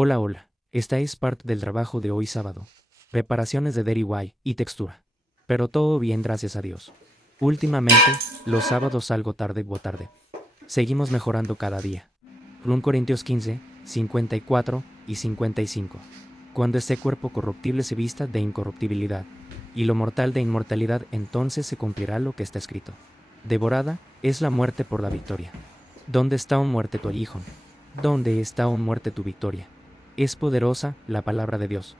Hola, hola. Esta es parte del trabajo de hoy sábado. Reparaciones de DIY y textura. Pero todo bien, gracias a Dios. Últimamente, los sábados salgo tarde o tarde. Seguimos mejorando cada día. 1 Corintios 15, 54 y 55. Cuando este cuerpo corruptible se vista de incorruptibilidad, y lo mortal de inmortalidad, entonces se cumplirá lo que está escrito. Devorada es la muerte por la victoria. ¿Dónde está, oh muerte, tu aguijón? ¿Dónde está, oh muerte, tu victoria? Es poderosa la palabra de Dios.